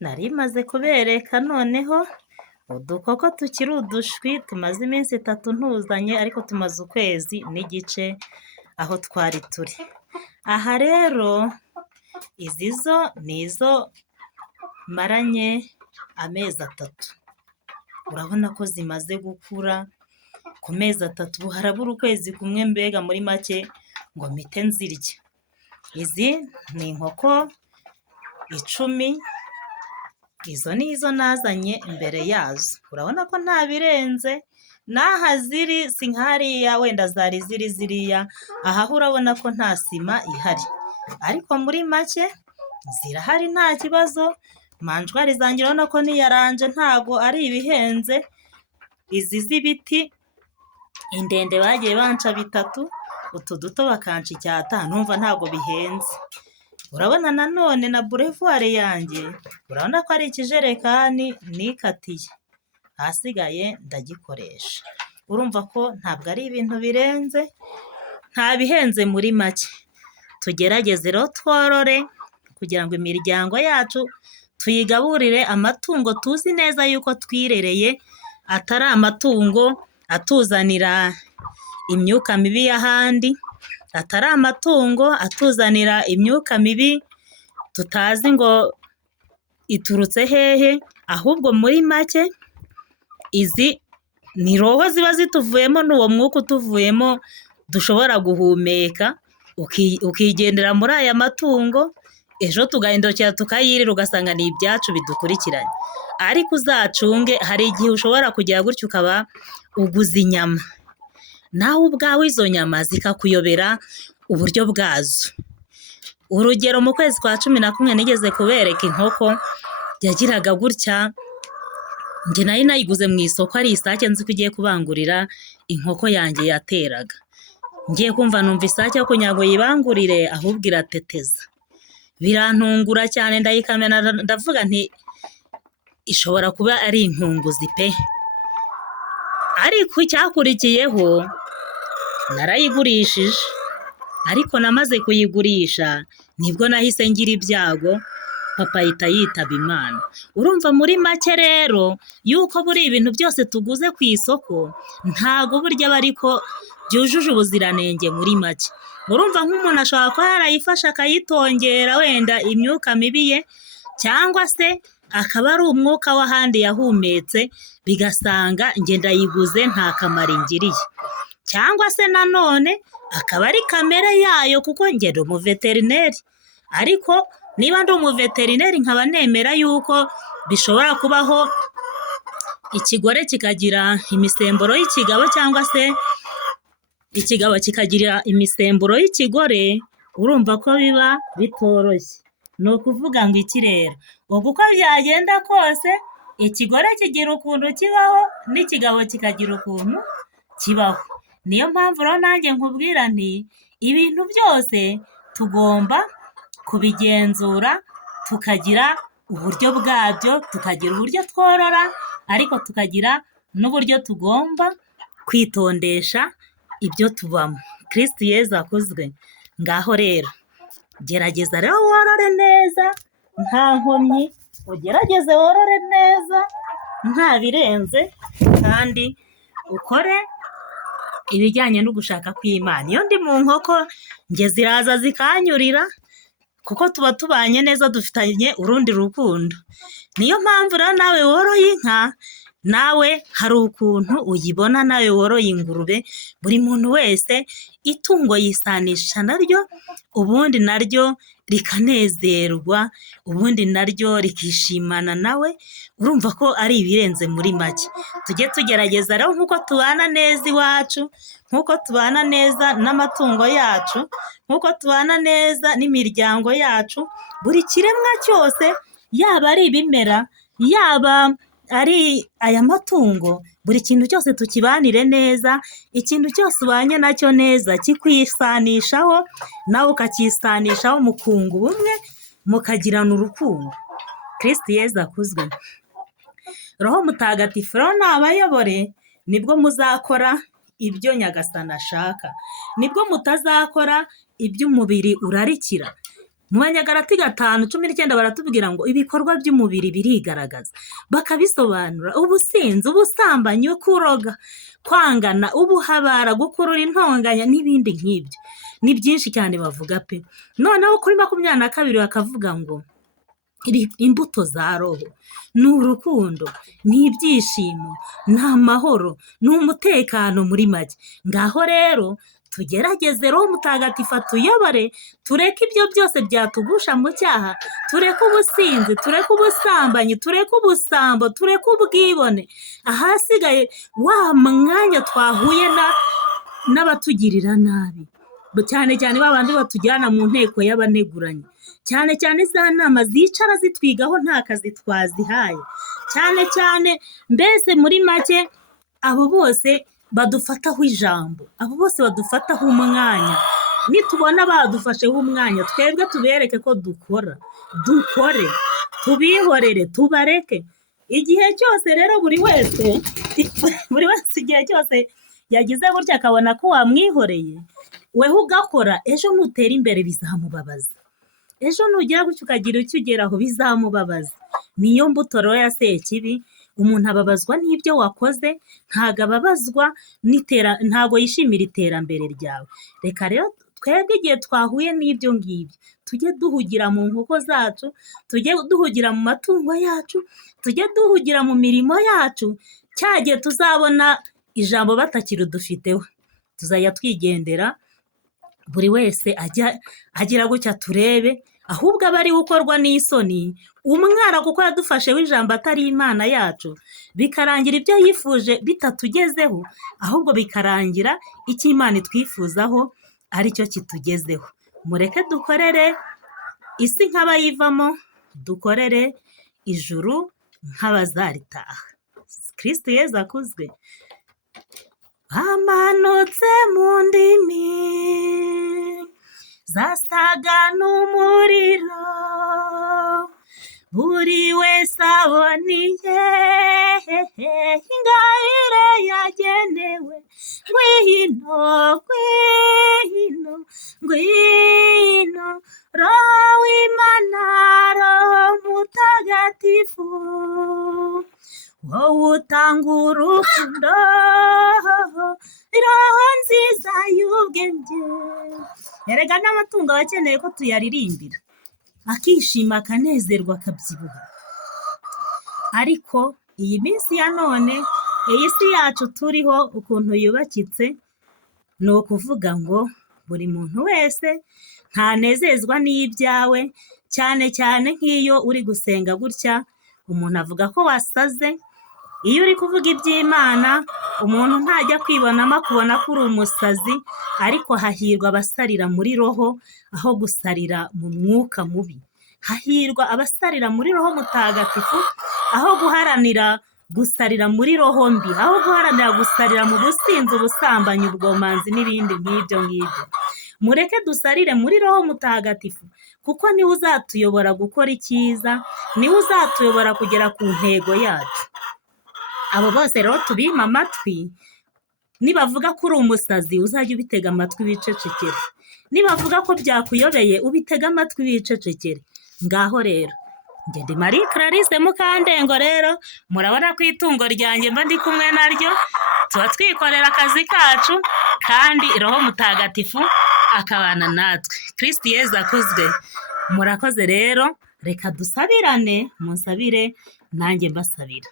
Nari maze kubereka noneho udukoko tukiri udushwi tumaze iminsi 3 ntuzanye ariko tumaze ukwezi n'igice aho twari turi. Aha rero izi zo ni izo maranye amezi 3. Urabona ko zimaze gukura ku mezi 3, ubu harabura ukwezi kumwe mbega muri make ngo mpite nzirya. Izi ni inkoko 10, izo ni izo nazanye imbere yazo. Urabona ko nta birenze, n'aha ziri si nk'hariya wenda zari ziri ziriya, aha ho urabona ko nta sima ihari. Ariko muri make zirahari nta kibazo, manjwari zanjye urabona ko niyaranje ntago ari ibihenze. Izi z'ibiti indende bagiye banca 3, utu duto bakanca 5, numva ntago bihenze. Urabona nanone na burevuware yanjye, urabona ko ari ikijerekani nikatiye, ahasigaye ndagikoresha. Urumva ko ntabwo ari ibintu birenze, nta bihenze muri make. Tugerageze rero tworore kugira ngo imiryango yacu tuyigaburire amatungo tuzi neza yuko twirereye, atari amatungo atuzanira imyuka mibi y'ahandi, atari amatungo atuzanira imyuka mibi tutazi ngo iturutse hehe, ahubwo muri make izi ni roho ziba zituvuyemo, n'uwo mwuka utuvuyemo dushobora guhumeka ukigendera muri aya matungo, ejo tugahindukira tukayirira ugasanga ni ibyacu bidukurikiranye. Ariko uzacunge, hari igihe ushobora kugira gutya ukaba uguze inyama, nawe ubwawe izo nyama zikakuyobera uburyo bwazo. Urugero, mu kwezi kwa 11 nigeze kubereka inkoko yagiraga gutya, njye nari nayiguze mu isoko ari isake nzi ko igiye kubangurira inkoko yanjye yateraga. Ngiye kumva numva isake yo kugira ngo yibangurire ahubwo irateteza, birantungura cyane, ndayikamera ndavuga nti ishobora kuba ari inkunguzi pe. Ariko icyakurikiyeho narayigurishije, ariko namaze kuyigurisha nibwo nahise ngira ibyago, papa ahita yitaba Imana. Urumva muri make rero yuko buri ibintu byose tuguze ku isoko ntago burya aba ariko byujuje ubuziranenge muri make. Urumva nk'umuntu ashobora kuba yarayifasha akayitongera wenda imyuka mibi ye, cyangwa se akaba ari umwuka w'ahandi yahumetse, bigasanga njye ndayiguze nta kamaro ingiriye. Cyangwa se nanone akaba ari kamere yayo, kuko njye ndi umuveterineri. Ariko niba ndi umuveterineri nkaba nemera yuko bishobora kubaho ikigore kikagira imisemburo y'ikigabo, cyangwa se ikigabo kikagira imisemburo y'ikigore, urumva ko biba bitoroshye. Ni ukuvuga ngo iki rero, ubwo uko byagenda kose ikigore kigira ukuntu kibaho, n'ikigabo kikagira ukuntu kibaho. Niyo mpamvu rero nanjye nkubwira nti ibintu byose tugomba kubigenzura, tukagira uburyo bwabyo, tukagira uburyo tworora, ariko tukagira n'uburyo tugomba kwitondesha ibyo tubamo. Kristo Yezu akuzwe. Ngaho rero gerageza rero worore neza nta nkomyi, ugerageze worore neza nta birenze, kandi ukore ibijyanye no gushaka kw'Imana. Iyo ndi mu nkoko njye ziraza zikanyurira, kuko tuba tubanye neza, dufitanye urundi rukundo. Niyo mpamvu rero nawe woroye inka, nawe hari ukuntu uyibona, nawe woroye ingurube. Buri muntu wese itungo yisanisha naryo, ubundi naryo rikanezerwa, ubundi naryo rikishimana nawe. Urumva ko ari ibirenze muri make. Tujye tugerageza rero nk'uko tubana neza iwacu, nk'uko tubana neza n'amatungo yacu, nk'uko tubana neza n'imiryango yacu, buri kiremwa cyose, yaba ari ibimera, yaba ari aya matungo, buri kintu cyose tukibanire neza. Ikintu cyose ubanye nacyo neza kikwisanishaho, nawe ukakisanishaho, mukunga ubumwe, mukagirana urukundo. Kristo Yezu akuzwe. Roho Mutagatifu rero nabayobore, nibwo muzakora ibyo Nyagasani ashaka, nibwo mutazakora ibyo umubiri urarikira. mu Banyagalati 5:19 baratubwira ngo ibikorwa by'umubiri birigaragaza, bakabisobanura: ubusinzi, ubusambanyi, kuroga, kwangana, ubuhabara, gukurura intonganya n'ibindi nk'ibyo. Ni byinshi cyane bavuga pe. Noneho kuri 22 bakavuga ngo imbuto za roho ni urukundo, ni ibyishimo, ni amahoro, ni umutekano muri make. Ngaho rero tugerageze Roho Mutagatifu atuyobore, tureke ibyo byose byatugusha mu cyaha, tureke ubusinzi, tureke ubusambanyi, tureke ubusambo, tureke ubwibone. Ahasigaye wa mwanya twahuye n'abatugirira nabi, cyane cyane babandi batujyana mu nteko y'abaneguranye, cyane cyane za nama zicara zitwigaho nta kazi twazihaye, cyane cyane mbese muri make abo bose badufataho ijambo, abo bose badufataho umwanya. Nitubona badufasheho umwanya, twebwe tubereke ko dukore, tubihorere, tubareke. Igihe cyose rero buri wese igihe cyose yagize gutya akabona ko wamwihoreye, weho ugakora, ejo nutera imbere bizamubabaza, ejo nugira gutya ukagira icyo ugeraho bizamubabaza. Niyo mbuto rero ya Sekibi. Umuntu ababazwa n'ibyo wakoze, ntago ababazwa ntago yishimira iterambere ryawe. Reka rero twebwe igihe twahuye n'ibyo ngibyo, tujye duhugira mu nkoko zacu, tujye duhugira mu matungo yacu, tujye duhugira mu mirimo yacu. Cya gihe tuzabona ijambo batakirudufiteho, tuzajya twigendera, buri wese agira gutya turebe, ahubwo aba ari gukorwa n'isoni umwana kuko yadufasheho ijambo atari Imana yacu, bikarangira ibyo yifuje bitatugezeho, ahubwo bikarangira icyo Imana itwifuzaho ari cyo kitugezeho. Mureke dukorere isi nk'abayivamo, dukorere ijuru nk'abazaritaha. Kristo Yezu akuzwe. Amanutse mu ndimi zasaga n'umuriro, buri wese aboniye ingabire yagenewe. Ngwino, ngwino, ngwino, Roho w'Imana, Roho Mutagatifu, wowe utanga urukundo, roho nziza y'ubwenge. Erega n'amatungo aba akeneye ko tuyaririmbira, akishima, akanezerwa, akabyibuha. Ariko iyi minsi ya none, iyi si yacu turiho ukuntu yubakitse, ni ukuvuga ngo buri muntu wese ntanezezwa n'ibyawe, cyane cyane nk'iyo uri gusenga gutya, umuntu avuga ko wasaze. Iyo uri kuvuga iby'Imana, umuntu ntajya kwibonamo akubona ko uri umusazi, ariko hahirwa abasarira muri roho aho gusarira mu mwuka mubi. Hahirwa abasarira muri Roho Mutagatifu aho guharanira gusarira muri roho mbi, aho guharanira gusarira mu businzi, ubusambanyi, ubwomanzi n'ibindi nk'ibyo ngibyo. Mureke dusarire muri Roho Mutagatifu, kuko niwe uzatuyobora gukora icyiza, niwe uzatuyobora kugera ku ntego yacu. Abo bose rero tubima amatwi, nibavuga ko uri umusazi uzajya ubitega amatwi wicecekere, nibavuga ko byakuyobeye ubitega amatwi wicecekere. Ngaho rero njye ndi Marie Clarisse Mukandengo. Rero murabona ko itungo ryanjye mba ndi kumwe naryo, tuba twikorera akazi kacu, kandi Roho Mutagatifu akabana natwe. Kristo Yezu akuzwe. Murakoze rero, reka dusabirane, munsabire nanjye mbasabira.